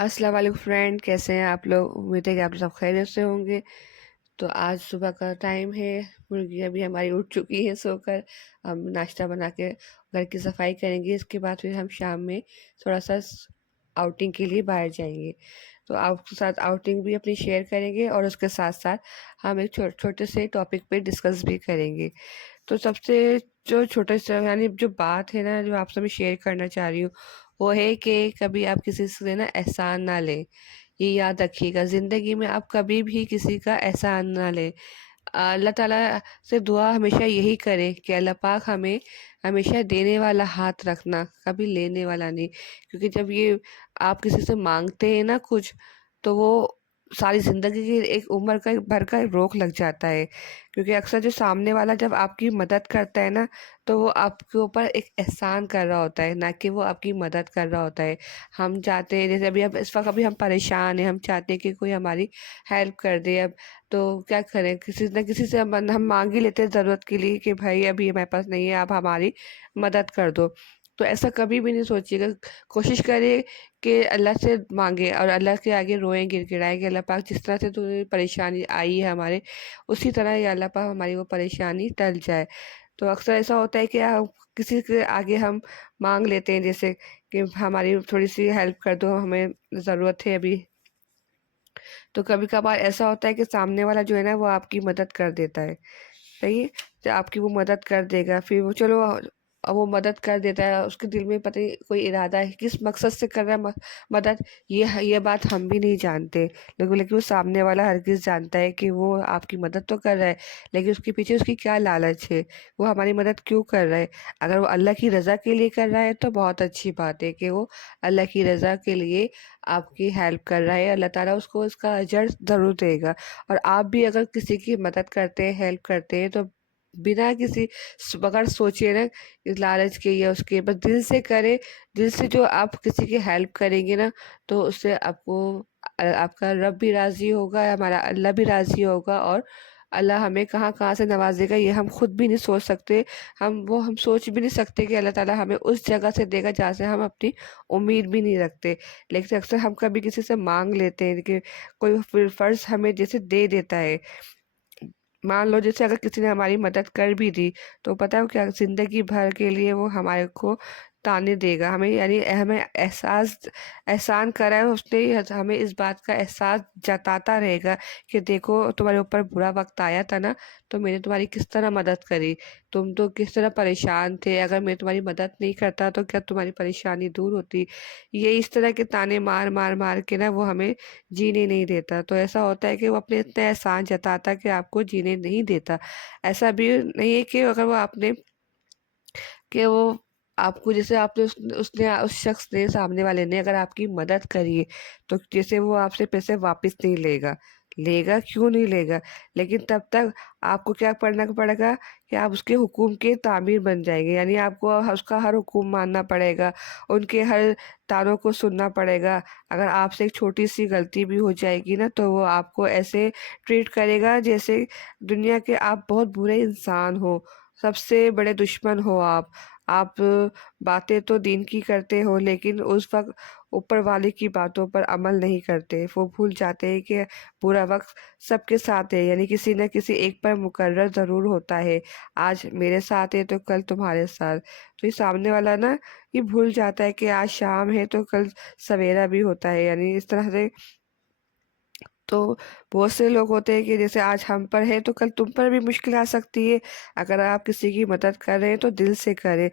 السلام علیکم فرینڈ، کیسے ہیں آپ لوگ؟ امید ہے کہ آپ سب خیریت سے ہوں گے۔ تو آج صبح کا ٹائم ہے، مرغی ابھی ہماری اٹھ چکی ہے سو کر۔ ہم ناشتہ بنا کے گھر کی صفائی کریں گے، اس کے بعد پھر ہم شام میں تھوڑا سا آؤٹنگ کے لیے باہر جائیں گے۔ تو آپ کے ساتھ آؤٹنگ بھی اپنی شیئر کریں گے، اور اس کے ساتھ ساتھ ہم ایک چھوٹے سے ٹاپک پہ ڈسکس بھی کریں گے۔ تو سب سے جو چھوٹا سا یعنی جو بات ہے نا، جو آپ سے میں شیئر کرنا چاہ رہی ہوں، وہ ہے کہ کبھی آپ کسی سے نا احسان نہ لیں۔ یہ یاد رکھیے گا، زندگی میں آپ کبھی بھی کسی کا احسان نہ لیں۔ اللہ تعالیٰ سے دعا ہمیشہ یہی کرے کہ اللہ پاک ہمیں ہمیشہ دینے والا ہاتھ رکھنا، کبھی لینے والا نہیں۔ کیونکہ جب یہ آپ کسی سے مانگتے ہیں نا کچھ، تو وہ ساری زندگی کی ایک عمر کا بھر کا روک لگ جاتا ہے۔ کیونکہ اکثر جو سامنے والا جب آپ کی مدد کرتا ہے نا، تو وہ آپ کے اوپر ایک احسان کر رہا ہوتا ہے، نہ کہ وہ آپ کی مدد کر رہا ہوتا ہے۔ ہم چاہتے ہیں، جیسے ابھی اب اس وقت ابھی ہم پریشان ہیں، ہم چاہتے ہیں کہ کوئی ہماری ہیلپ کر دے۔ اب تو کیا کریں، کسی نہ کسی سے ہم مانگ ہی لیتے ہیں ضرورت کے لیے کہ بھائی ابھی ہمارے پاس نہیں ہے، آپ ہماری مدد کر دو۔ تو ایسا کبھی بھی نہیں سوچیے گا، کوشش کرے کہ اللہ سے مانگے اور اللہ کے آگے روئیں گر گڑائیں کہ اللہ پاک جس طرح سے تو پریشانی آئی ہے ہمارے، اسی طرح یا اللہ پاک ہماری وہ پریشانی ٹل جائے۔ تو اکثر ایسا ہوتا ہے کہ کسی کے آگے ہم مانگ لیتے ہیں، جیسے کہ ہماری تھوڑی سی ہیلپ کر دو، ہمیں ضرورت ہے ابھی۔ تو کبھی کبھار ایسا ہوتا ہے کہ سامنے والا جو ہے نا، وہ آپ کی مدد کر دیتا ہے، صحیح ہے؟ تو آپ کی وہ مدد کر دے گا، پھر وہ چلو وہ مدد کر دیتا ہے، اس کے دل میں پتہ نہیں کوئی ارادہ ہے، کس مقصد سے کر رہا ہے مدد، یہ بات ہم بھی نہیں جانتے، لیکن وہ سامنے والا ہرگز جانتا ہے کہ وہ آپ کی مدد تو کر رہا ہے، لیکن اس کے پیچھے اس کی کیا لالچ ہے، وہ ہماری مدد کیوں کر رہا ہے۔ اگر وہ اللہ کی رضا کے لیے کر رہا ہے تو بہت اچھی بات ہے کہ وہ اللہ کی رضا کے لیے آپ کی ہیلپ کر رہا ہے، اللہ تعالیٰ اس کو اس کا اجر ضرور دے گا۔ اور آپ بھی اگر کسی کی مدد کرتے ہیں، ہیلپ کرتے ہیں، تو بنا کسی بغیر سوچے نا لالچ کے یا اس کے، بس دل سے کرے۔ دل سے جو آپ کسی کی ہیلپ کریں گے نا، تو اس سے آپ کو آپ کا رب بھی راضی ہوگا، ہمارا اللہ بھی راضی ہوگا، اور اللہ ہمیں کہاں کہاں سے نوازے گا یہ ہم خود بھی نہیں سوچ سکتے۔ ہم سوچ بھی نہیں سکتے کہ اللہ تعالیٰ ہمیں اس جگہ سے دے گا جہاں سے ہم اپنی امید بھی نہیں رکھتے۔ لیکن اکثر ہم کبھی کسی سے مانگ لیتے ہیں کہ کوئی فرض ہمیں جیسے دے دیتا ہے۔ مان لو جیسے اگر کسی نے ہماری مدد کر بھی دی، تو پتہ ہے کیا، زندگی بھر کے لیے وہ ہمارے کو تانے دے گا، ہمیں یعنی ہمیں احسان کرا ہے اس نے، ہمیں اس بات کا احساس جتاتا رہے گا کہ دیکھو تمہارے اوپر برا وقت آیا تھا نا، تو میں نے تمہاری کس طرح مدد کری، تم تو کس طرح پریشان تھے، اگر میں تمہاری مدد نہیں کرتا تو کیا تمہاری پریشانی دور ہوتی۔ یہ اس طرح کے تانے مار مار مار کے نا وہ ہمیں جینے نہیں دیتا۔ تو ایسا ہوتا ہے کہ وہ اپنے اتنے احسان جتاتا کہ آپ کو جینے نہیں دیتا۔ ایسا بھی نہیں ہے کہ اگر وہ آپ نے کہ وہ آپ کو جیسے آپ نے اس شخص نے، سامنے والے نے اگر آپ کی مدد کری ہے، تو جیسے وہ آپ سے پیسے واپس نہیں لے گا، لے گا کیوں نہیں لے گا، لیکن تب تک آپ کو کیا پڑھنا پڑے گا کہ آپ اس کے حکم کے تعمیر بن جائیں گے، یعنی آپ کو اس کا ہر حکم ماننا پڑے گا، ان کے ہر تانوں کو سننا پڑے گا۔ اگر آپ سے ایک چھوٹی سی غلطی بھی ہو جائے گی نا، تو وہ آپ کو ایسے ٹریٹ کرے گا جیسے دنیا کے آپ بہت برے انسان ہو، سب سے بڑے دشمن ہو آپ باتیں تو دین کی کرتے ہو، لیکن اس وقت اوپر والے کی باتوں پر عمل نہیں کرتے۔ وہ بھول جاتے ہیں کہ برا وقت سب کے ساتھ ہے، یعنی کسی نہ کسی ایک پر مقرر ضرور ہوتا ہے، آج میرے ساتھ ہے تو کل تمہارے ساتھ۔ تو یہ سامنے والا نا یہ بھول جاتا ہے کہ آج شام ہے تو کل سویرا بھی ہوتا ہے، یعنی اس طرح سے۔ تو بہت سے لوگ ہوتے ہیں کہ جیسے آج ہم پر ہے تو کل تم پر بھی مشکل آ سکتی ہے۔ اگر آپ کسی کی مدد کر رہے ہیں تو دل سے کریں،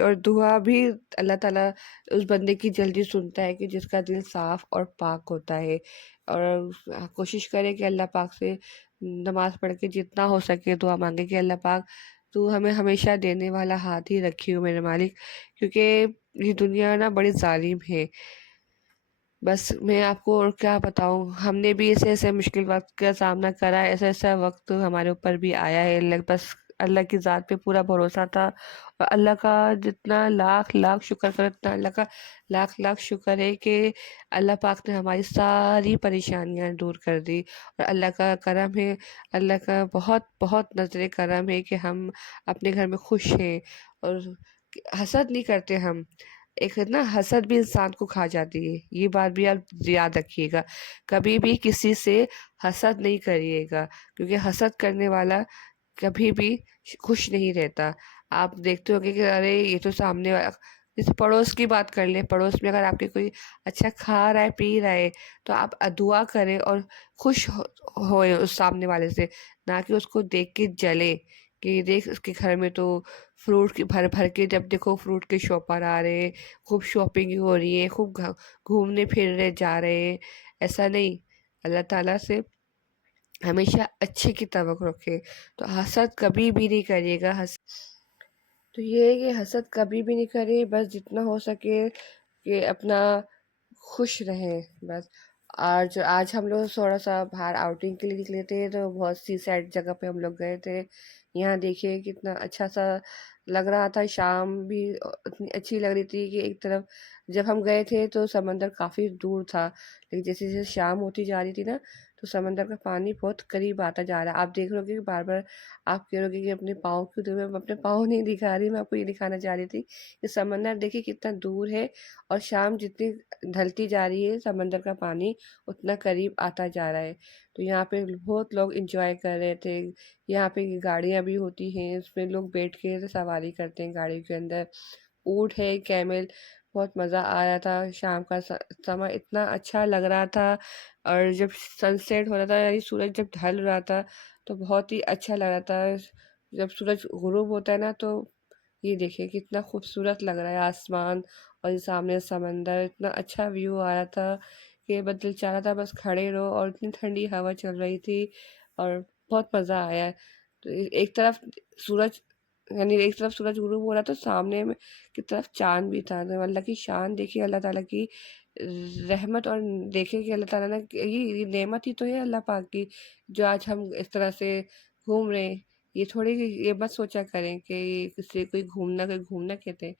اور دعا بھی اللہ تعالیٰ اس بندے کی جلدی سنتا ہے کہ جس کا دل صاف اور پاک ہوتا ہے۔ اور کوشش کرے کہ اللہ پاک سے نماز پڑھ کے جتنا ہو سکے دعا مانگے کہ اللہ پاک تو ہمیں ہمیشہ دینے والا ہاتھ ہی رکھی ہو میرے مالک، کیونکہ یہ دنیا نا بڑی ظالم ہے۔ بس میں آپ کو اور کیا بتاؤں، ہم نے بھی ایسے ایسے مشکل وقت کا سامنا کرا ہے، ایسا ایسا وقت ہمارے اوپر بھی آیا ہے، بس اللہ کی ذات پہ پورا بھروسہ تھا، اور اللہ کا جتنا لاکھ لاکھ شکر کرو اتنا اللہ کا لاکھ لاکھ شکر ہے کہ اللہ پاک نے ہماری ساری پریشانیاں دور کر دی، اور اللہ کا کرم ہے، اللہ کا بہت بہت نظر کرم ہے کہ ہم اپنے گھر میں خوش ہیں، اور حسد نہیں کرتے ہم، ایک نا حسد بھی انسان کو کھا جاتی ہے، یہ بات بھی آپ یاد رکھیے گا. کبھی بھی کسی سے حسد نہیں کریے گا، کیونکہ حسد کرنے والا کبھی بھی خوش نہیں رہتا. آپ دیکھتے ہوگے کہ ارے یہ تو سامنے والا، جیسے پڑوس کی بات کر لیں، پڑوس میں اگر آپ کے کوئی اچھا کھا رہا ہے پی رہا ہے تو آپ دعا کریں اور خوش ہوئے اس سامنے والے سے، نہ کہ اس کو دیکھ کے جلے کہ دیکھ اس کے گھر میں تو فروٹ کی بھر بھر کے، جب دیکھو فروٹ کے شاپر آ رہے ہیں، خوب شاپنگ ہو رہی ہے، خوب گھومنے پھر رہے جا رہے ہیں. ایسا نہیں. اللہ تعالیٰ سے ہمیشہ اچھے کی توقع رکھے. تو حسد کبھی بھی نہیں کریے گا. تو یہ ہے کہ حسد کبھی بھی نہیں کرے، بس جتنا ہو سکے کہ اپنا خوش رہیں بس. آج ہم لوگ تھوڑا سا باہر آؤٹنگ کے لیے نکلے تھے، تو بہت سی سائڈ جگہ پہ ہم لوگ گئے تھے. یہاں دیکھیے کتنا اچھا سا لگ رہا تھا، شام بھی اتنی اچھی لگ رہی تھی کہ ایک طرف جب ہم گئے تھے تو سمندر کافی دور تھا، لیکن جیسے جیسے شام ہوتی جا رہی تھی نا تو سمندر کا پانی بہت قریب آتا جا رہا ہے. آپ دیکھ رہے ہوگے کہ بار بار آپ کہہ رہے کہ اپنے پاؤں کیوں دھوئے، میں اپنے پاؤں نہیں دکھا رہی، میں آپ کو یہ دکھانا چاہ رہی تھی کہ سمندر دیکھیے کتنا دور ہے، اور شام جتنی ڈھلتی جا رہی ہے سمندر کا پانی اتنا قریب آتا جا رہا ہے. تو یہاں پہ بہت لوگ انجوائے کر رہے تھے. یہاں پہ گاڑیاں بھی ہوتی ہیں، اس میں لوگ بیٹھ کے سواری کرتے ہیں گاڑی کے اندر. اونٹ ہے، کیمل. بہت مزہ آ رہا تھا. شام کا سما اتنا اچھا لگ رہا تھا، اور جب سن سیٹ ہو رہا تھا یعنی سورج جب ڈھل رہا تھا تو بہت ہی اچھا لگ رہا تھا. جب سورج غروب ہوتا ہے نا تو یہ دیکھیں کتنا خوبصورت لگ رہا ہے آسمان، اور یہ سامنے سمندر. اتنا اچھا ویو آ رہا تھا کہ بس دل چاہ رہا تھا بس کھڑے رہو، اور اتنی ٹھنڈی ہوا چل رہی تھی اور بہت مزہ آیا. تو ایک طرف سورج، یعنی ایک طرف سورج غروب ہو رہا تو سامنے میں کی طرف چاند بھی تھا. تو اللہ کی شان دیکھیے، اللہ تعالیٰ کی رحمت، اور دیکھیں کہ اللہ تعالیٰ نے یہ نعمت ہی تو ہے اللہ پاک کی، جو آج ہم اس طرح سے گھوم رہے ہیں. یہ تھوڑی یہ مت سوچا کریں کہ یہ کسی کوئی گھومنا کہتے ہیں.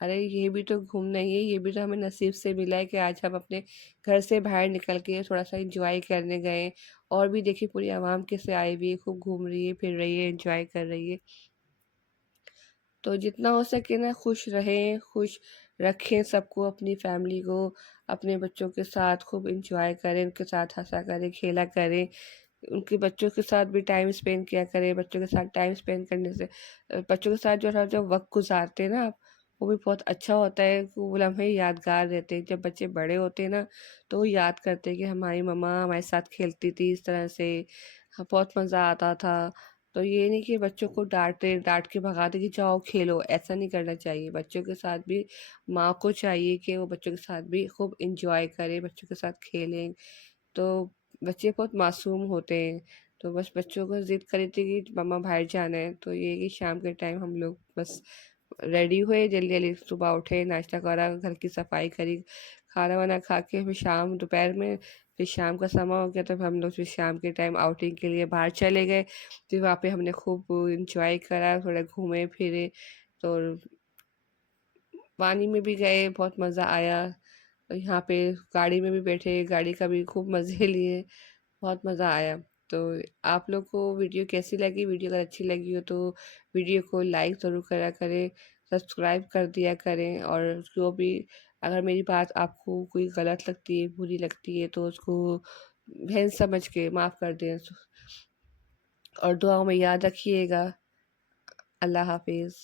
ارے یہ بھی تو گھومنا ہی ہے، یہ بھی تو ہمیں نصیب سے ملا ہے کہ آج ہم اپنے گھر سے باہر نکل کے تھوڑا سا انجوائے کرنے گئے. اور بھی دیکھیے پوری عوام کیسے آئی ہوئی ہے، خوب گھوم رہی ہے، پھر رہی ہے، انجوائے کر رہی ہے. تو جتنا ہو سکے نا خوش رہیں، خوش رکھیں سب کو، اپنی فیملی کو، اپنے بچوں کے ساتھ خوب انجوائے کریں، ان کے ساتھ ہنسا کریں، کھیلا کریں. ان کے بچوں کے ساتھ بھی ٹائم اسپینڈ کیا کریں. بچوں کے ساتھ ٹائم اسپینڈ کرنے سے بچوں کے ساتھ جو ہے جو وقت گزارتے ہیں نا آپ، وہ بھی بہت اچھا ہوتا ہے. وہ لمحے یادگار رہتے ہیں. جب بچے بڑے ہوتے ہیں نا تو وہ یاد کرتے ہیں کہ ہماری مما ہمارے ساتھ کھیلتی تھی اس طرح سے، بہت مزہ آتا تھا. تو یہ نہیں کہ بچوں کو ڈانٹ کے بھگا دے کہ جاؤ کھیلو، ایسا نہیں کرنا چاہیے. بچوں کے ساتھ بھی ماں کو چاہیے کہ وہ بچوں کے ساتھ بھی خوب انجوائے کرے، بچوں کے ساتھ کھیلیں. تو بچے بہت معصوم ہوتے ہیں. تو بس بچوں کو ضد کری تھی کہ مما باہر جانا ہے. تو یہ کہ شام کے ٹائم ہم لوگ بس ریڈی ہوئے، جلدی جلدی صبح اٹھے، ناشتہ کرا، گھر کی صفائی کری، کھانا وانا کھا کے پھر شام دوپہر میں پھر شام کا سما ہو گیا تو پھر ہم لوگ پھر شام کے ٹائم آؤٹنگ کے لیے باہر چلے گئے. پھر وہاں پہ ہم نے خوب انجوائے کرا، تھوڑا گھومے پھرے. تو پانی میں بھی گئے، بہت مزہ آیا. یہاں پہ گاڑی میں بھی بیٹھے، گاڑی کا بھی خوب مزے لیے، بہت مزہ آیا. تو آپ لوگ کو ویڈیو کیسی لگی؟ ویڈیو اگر اچھی لگی ہو تو ویڈیو کو لائک ضرور کرا کریں، سبسکرائب کر دیا کریں. اور جو بھی اگر میری بات آپ کو کوئی غلط لگتی ہے، بری لگتی ہے، تو اس کو بہن سمجھ کے معاف کر دیں، اور دعاؤں میں یاد رکھیے گا. اللہ حافظ.